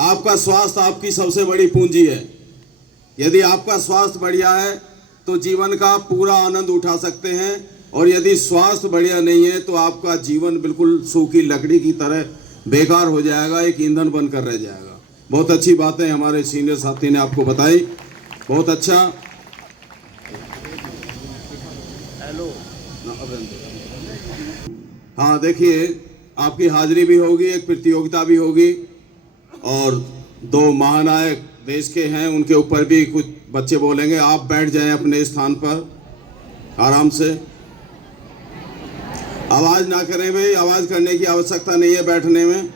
आपका स्वास्थ्य आपकी सबसे बड़ी पूंजी है। यदि आपका स्वास्थ्य बढ़िया है तो जीवन का पूरा आनंद उठा सकते हैं, और यदि स्वास्थ्य बढ़िया नहीं है तो आपका जीवन बिल्कुल सूखी लकड़ी की तरह बेकार हो जाएगा, एक ईंधन बनकर रह जाएगा। बहुत अच्छी बातें हमारे सीनियर साथी ने आपको बताई, बहुत अच्छा। हाँ, देखिए आपकी हाजिरी भी होगी, एक प्रतियोगिता भी होगी, और दो महानायक देश के हैं, उनके ऊपर भी कुछ बच्चे बोलेंगे। आप बैठ जाएं अपने स्थान पर आराम से, आवाज ना करें भाई, आवाज करने की आवश्यकता नहीं है बैठने में।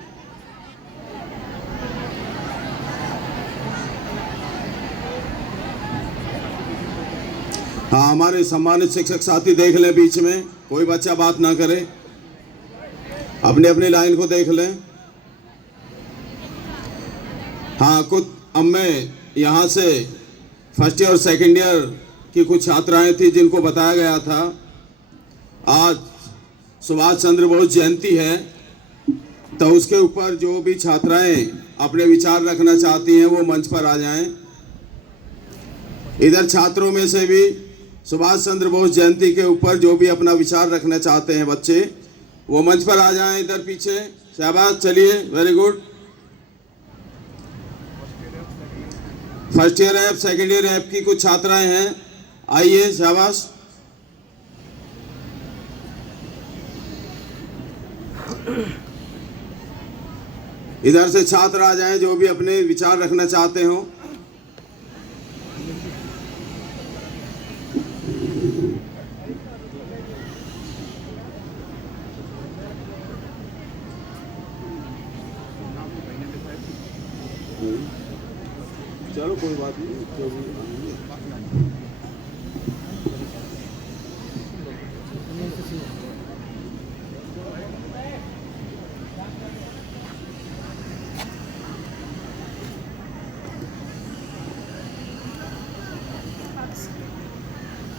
हाँ, हमारे सम्मानित शिक्षक साथी देख लें, बीच में कोई बच्चा बात ना करे, अपने अपनी लाइन को देख लें। हाँ, कुछ अब मैं यहाँ से फर्स्ट ईयर और सेकेंड ईयर की कुछ छात्राएं थी जिनको बताया गया था आज सुभाष चंद्र बोस जयंती है, तो उसके ऊपर जो भी छात्राएं अपने विचार रखना चाहती हैं वो मंच पर आ जाएं। इधर छात्रों में से भी सुभाष चंद्र बोस जयंती के ऊपर जो भी अपना विचार रखना चाहते हैं बच्चे, वो मंच पर आ जाएं। इधर पीछे, शाबाश, चलिए, very good. First year app, second year app की कुछ छात्राएं हैं, आइए, शाबाश। इधर से छात्र आ जाएं जो भी अपने विचार रखना चाहते हो। चलो कोई बात नहीं, जो भी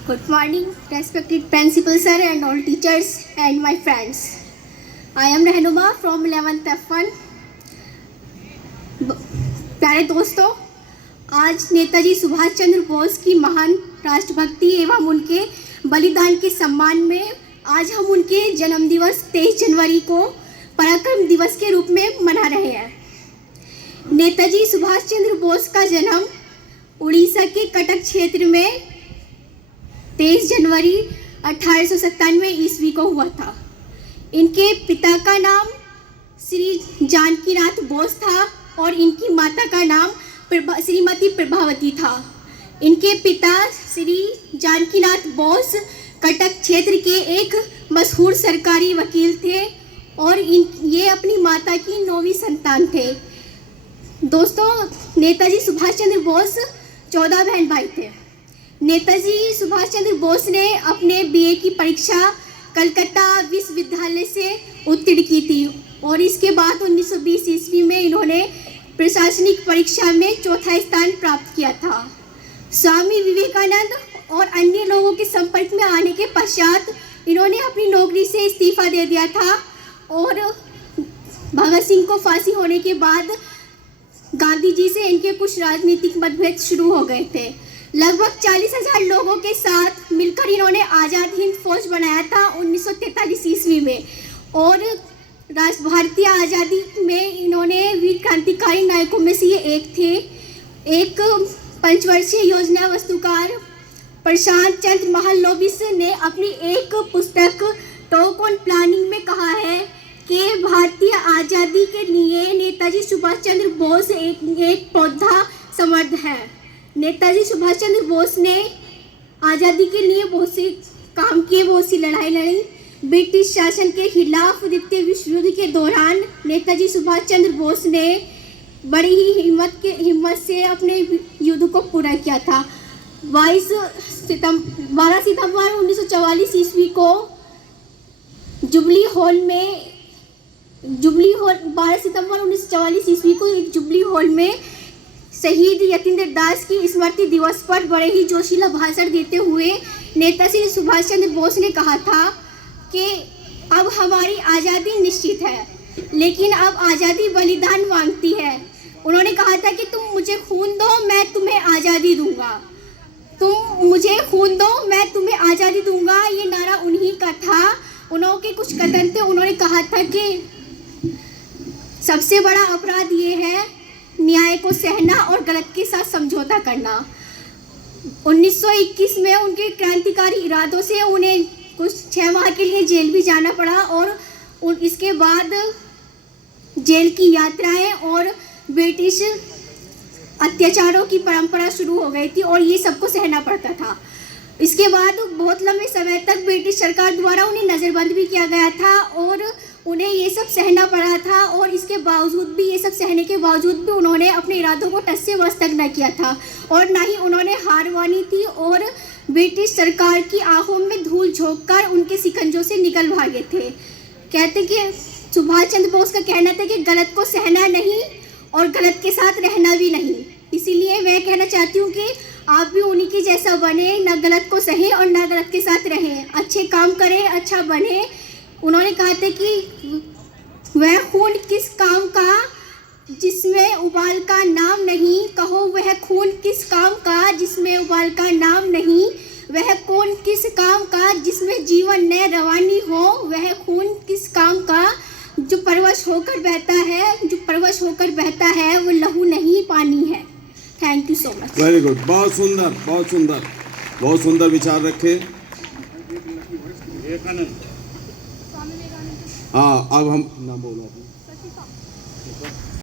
Good morning, respected principal sir and all teachers and my friends. I am Rehnuma from 11th F1. प्यारे दोस्तों, आज नेताजी सुभाष चंद्र बोस की महान राष्ट्रभक्ति एवं उनके बलिदान के सम्मान में आज हम उनके जन्म दिवस 23 जनवरी को पराक्रम दिवस के रूप में मना रहे हैं। नेताजी सुभाष चंद्र बोस का जन्म उड़ीसा के कटक क्षेत्र में 23 जनवरी 1897 ईस्वी को हुआ था। इनके पिता का नाम श्री जानकीनाथ बोस था और इनकी माता का नाम श्रीमती प्रभावती था। इनके पिता श्री जानकीनाथ बोस कटक क्षेत्र के एक मशहूर सरकारी वकील थे और ये अपनी माता की 9वीं संतान थे। दोस्तों, नेताजी सुभाष चंद्र बोस 14 बहन भाई थे। नेताजी सुभाष चंद्र बोस ने अपने बीए की परीक्षा कलकत्ता विश्वविद्यालय से उत्तीर्ण की थी और इसके बाद 1920 ईस्वी में इन्होंने प्रशासनिक परीक्षा में चौथा स्थान प्राप्त किया था। स्वामी विवेकानंद और अन्य लोगों के संपर्क में आने के पश्चात इन्होंने अपनी नौकरी से इस्तीफा दे दिया था और भगत सिंह को फांसी होने के बाद गांधी जी से इनके कुछ राजनीतिक मतभेद शुरू हो गए थे। लगभग 40,000 लोगों के साथ मिलकर इन्होंने आज़ाद हिंद फौज बनाया था 1943 ईस्वी में और भारतीय आज़ादी में इन्होंने वीर क्रांतिकारी नायकों में से ये एक थे। एक पंचवर्षीय योजना वस्तुकार प्रशांत चंद्र महालनोबिस ने अपनी एक पुस्तक टॉक ऑन प्लानिंग में कहा है कि भारतीय आज़ादी के लिए नेताजी सुभाष चंद्र बोस एक पौधा समर्थ है। नेताजी सुभाष चंद्र बोस ने आज़ादी के लिए बहुत से काम किए, बहुत सी लड़ाई लड़ी। ब्रिटिश शासन के खिलाफ द्वितीय विश्व युद्ध के दौरान नेताजी सुभाष चंद्र बोस ने बड़ी ही हिम्मत से अपने युद्ध को पूरा किया था। 12 सितंबर 1944 ईस्वी को जुबली हॉल 12 सितंबर 1944 ईस्वी को जुबली हॉल में शहीद यतीन्द्र दास की स्मृति दिवस पर बड़े ही जोशीला भाषण देते हुए नेताजी सुभाष चंद्र बोस ने कहा था कि अब हमारी आज़ादी निश्चित है, लेकिन अब आज़ादी बलिदान मांगती है। उन्होंने आज़ादी दूंगा, तुम मुझे खून दो मैं तुम्हें आज़ादी दूंगा, ये नारा उन्हीं का था। उन्होंने कुछ कथन थे, उन्होंने कहा था कि सबसे बड़ा अपराध ये है न्याय को सहना और गलत के साथ समझौता करना। 1921 में उनके क्रांतिकारी इरादों से उन्हें कुछ 6 माह के लिए जेल भी जाना पड़ा और इसके बाद जेल की यात्राएं और ब्रिटिश अत्याचारों की परंपरा शुरू हो गई थी और ये सबको सहना पड़ता था। इसके बाद बहुत लंबे समय तक ब्रिटिश सरकार द्वारा उन्हें नज़रबंद भी किया गया था और उन्हें ये सब सहना पड़ा था और इसके बावजूद भी, ये सब सहने के बावजूद भी उन्होंने अपने इरादों को टस से मस तक न किया था और ना ही उन्होंने हार मानी थी और ब्रिटिश सरकार की आंखों में धूल झोंककर उनके शिकंजों से निकल भागे थे। कहते कि सुभाष चंद्र बोस का कहना था कि गलत को सहना नहीं और गलत के साथ रहना भी नहीं। इसीलिए मैं कहना चाहती हूँ कि आप भी उन्हीं के जैसा बने, ना गलत को सहे और ना गलत के साथ रहें, अच्छे काम करें, अच्छा बने। उन्होंने कहा था कि वह खून किस काम का जिसमें उबाल का नाम नहीं, कहो वह खून किस काम का जिसमें उबाल का नाम नहीं, वह खून किस काम का जिसमें जीवन न रवानी हो, वह खून किस काम का जो परवश होकर बहता है, जो परवश होकर बहता है वो लहू नहीं पानी है। Thank you so much. Very good, बहुत सुंदर, बहुत सुंदर, बहुत सुंदर विचार रखे। हाँ, अब हम ना बोलो।